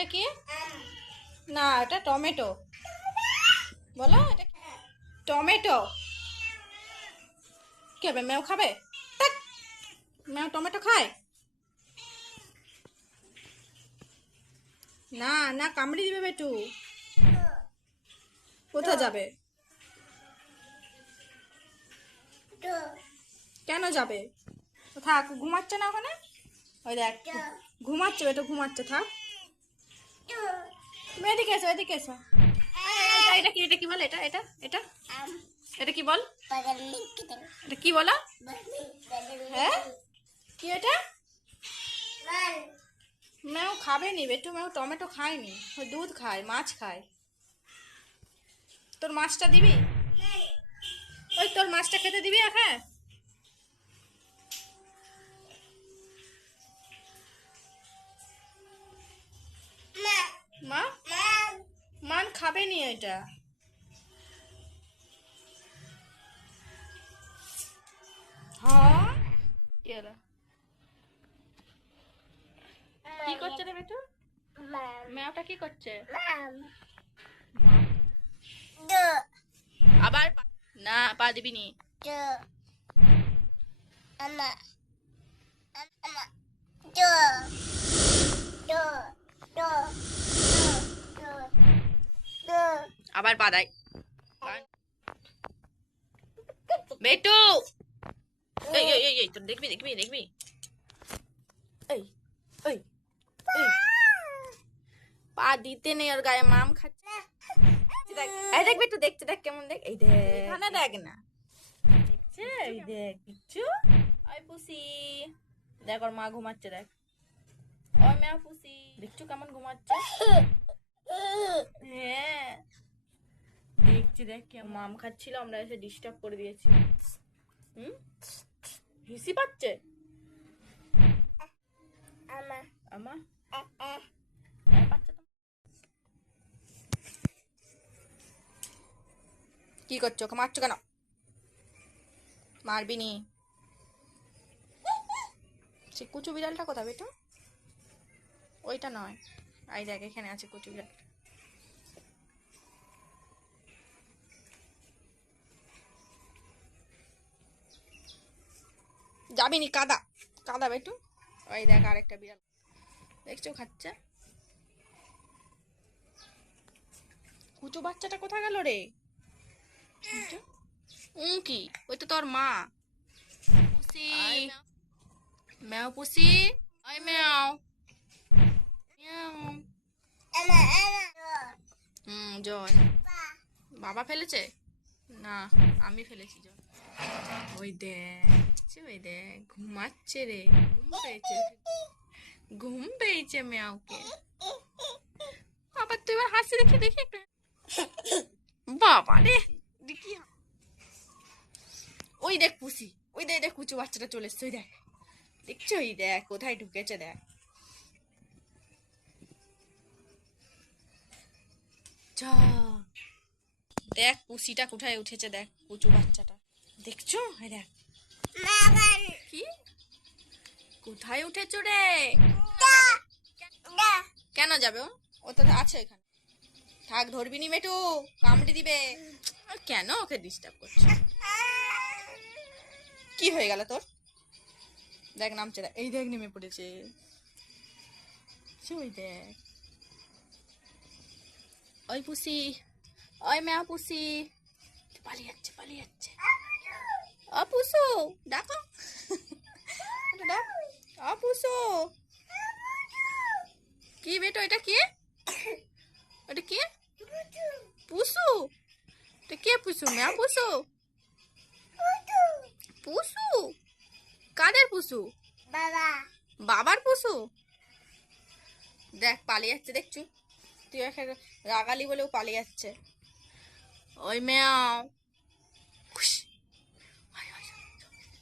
এটা কি? না, এটা টমেটো। বলো এটা কি? টমেটো। কি হবে, মেও খাবে? ধ্যাৎ, মেও টমেটো খায় না? না, কামড়ে দিবে বেটু। কোথায় যাবে? কেন যাবে? থাক, ঘুমাচ্ছে না ওখানে? ওই দেখ, ঘুমাচ্ছে বেটু, ঘুমাচ্ছে, থাক। তুমি এদিকে এসো, এদিকে এসো। এটা এটা কি? এটা কি বল? এটা এটা এটা এটা কি বল? এটা কি বলো? হ্যাঁ, কি এটা? মেও খাবে নি বেটু, মেও টমেটো খায়নি, ও দুধ খায়, মাছ খায়। তোর মাছটা দিবি? ওই তোর মাছটা খেতে দিবি? হ্যাঁ, মা মান খাবে নি এটা। হ্যাঁ, কি হলো? কি করছে রে বেটু? মেওটা কি করছে? আবার না, পা দিবি নি। আবার পা দেয় বেটু। এই এই এই এই, তোর দেখবি দেখবি দেখবি। এই এই এই, পা দিতে নেই ওর গায়ে, মাম খাচ্ছে। এই দেখ বেটু, দেখছে, দেখ কেমন, দেখ, এই দেখ, এখানে দেখ না, দেখছে, এই দেখ কিচ্ছু। ওই পুসি, দেখ ওর মা ঘুমাচ্ছে, দেখ ওই মেয়া পুসি, দেখছো কেমন ঘুমাচ্ছে? হ্যাঁ, দেখছি, দেখ কেমন মাম খাচ্ছিল, আমরা এসে ডিস্টার্ব করে দিয়েছি। হুম, হিসি পাচ্ছে আমা পাচ্ছে তো। কি করছো? ওকে মারছো কেন? মারবি নি। সে কুচু বিড়ালটা কোথায় বেটু? ওইটা নয়, এই দেখ এখানে আছে কুচু বিড়াল। যাবি নি, কাদা কাদা বেটু। ওই দেখ আরেকটা বিড়াল, দেখছো খাচ্ছে। কুচু বাচ্চাটা কোথায় গেল রে? কি? ওই তো তোর মা পুসি, ম্যাও পুসি, ওই ম্যাও ম্যাও। জল বাবা ফেলেছে? না, আমি ফেলেছি জল। ওই দেখ, ওই দেখ ঘুমাচ্ছে রে, ঘুম পেয়েছে, ঘুম পেয়েছে ম্যাওকে। আবার তুই এবার হাসি দেখে দেখে একটা, বাবা রে, দেখি। ওই দেখ পুসি, ওই দেখ দেখ কুচু বাচ্চাটা চলে এসছে, ওই দেখ, দেখছো, ওই দেখ কোথায় ঢুকেছে, দেখ। যা, দেখ পুসিটা কোথায় উঠেছে, দেখ কুচু বাচ্চাটা, দেখছো? এই দেখ, কি কোথায় উঠেছো রে? কেন যাবে ও? ও তো আছে এখানে, থাক, ধরবি নি মেটু, কামড়ে দিবে। আর কেন ওকে ডিস্টার্ব করছে? কি হয়ে গেল তোর? দেখ নামছে, দেখ, এই দেখ নেমে পড়েছে, ওই দেখ। ওই পুসি, ওই ম্যাও পুসি, পালিয়ে যাচ্ছে, পালিয়ে যাচ্ছে। ও পুসু, ডাকো, ডাক, ও পুসু। কি বেটো, এটা কি? এটা কি? পুসু? এটা কে পুসু? ম্যাও পুসু? পুসু? কাদের পুসু? বাবার পুসু? দেখ পালিয়ে যাচ্ছে, দেখছু? তুই একে রাগালি বলেও পালিয়ে যাচ্ছে। ওই ম্যাও,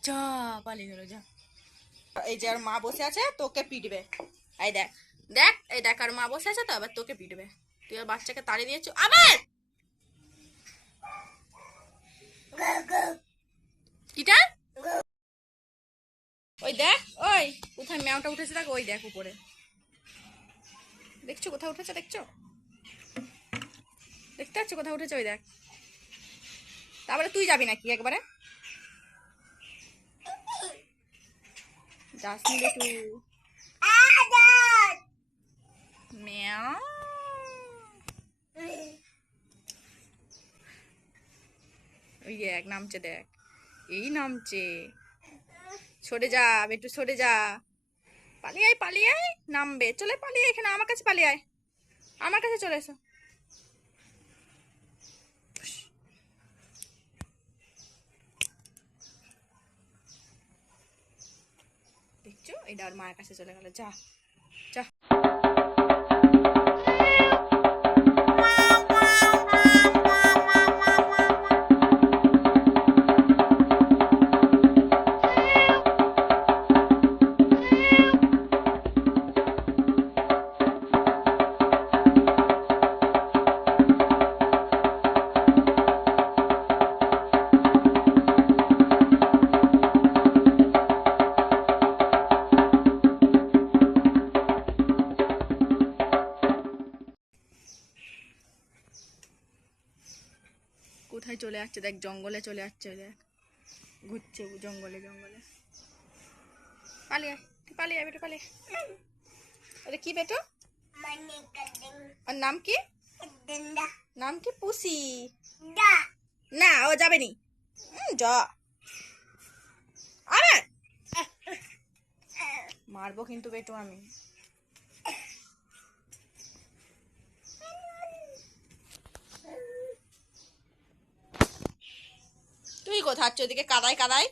যা, পালিয়ে গেল, যা। এই যে আর মা বসে আছে, তোকে পিটবে। এই দেখ, দেখ, এই দেখ আর মা বসে আছে তো, আবার তোকে পিটবে। তুই আর বাচ্চাকে তাড়িয়ে দিয়েছো আবার। কিটা? ওই দেখ, ওই কোথায় ম্যাওটা উঠেছে, দেখ, ওই দেখ উপরে, দেখছো কোথাও উঠেছে? দেখছো? দেখতে পাচ্ছ কোথাও উঠেছে? ওই দেখ। তারপরে তুই যাবি নাকি একবারে? যাস নি বেটু। মিয়াও। ওই দেখ নামছে, দেখ এই নামছে। সরে যা বেটু, সরে যা। পালিয়ে আয়, পালিয়ে আয়। নামবে, চলে পালিয়ে আয় এখানে আমার কাছে, পালিয়ে আয় আমার কাছে, চলে এসো। দেখছো, এটা ওর মায়ের কাছে চলে গেল। যা যা। কোথায় চলে যাচ্ছে দেখ, জঙ্গলে চলে যাচ্ছে দেখ, ঘুরছে জঙ্গলে জঙ্গলে। পালিয়ে আয়, পালিয়ে আয় বেটু, পালিয়ে। আরে কি বেটু? ওর নাম কি? নাম কি? পুষি। না ও যাবে নি। যা। আরে মারবো কিন্তু বেটু আমি। তুই কোথা? ওদিকে কাদায় কাদায়।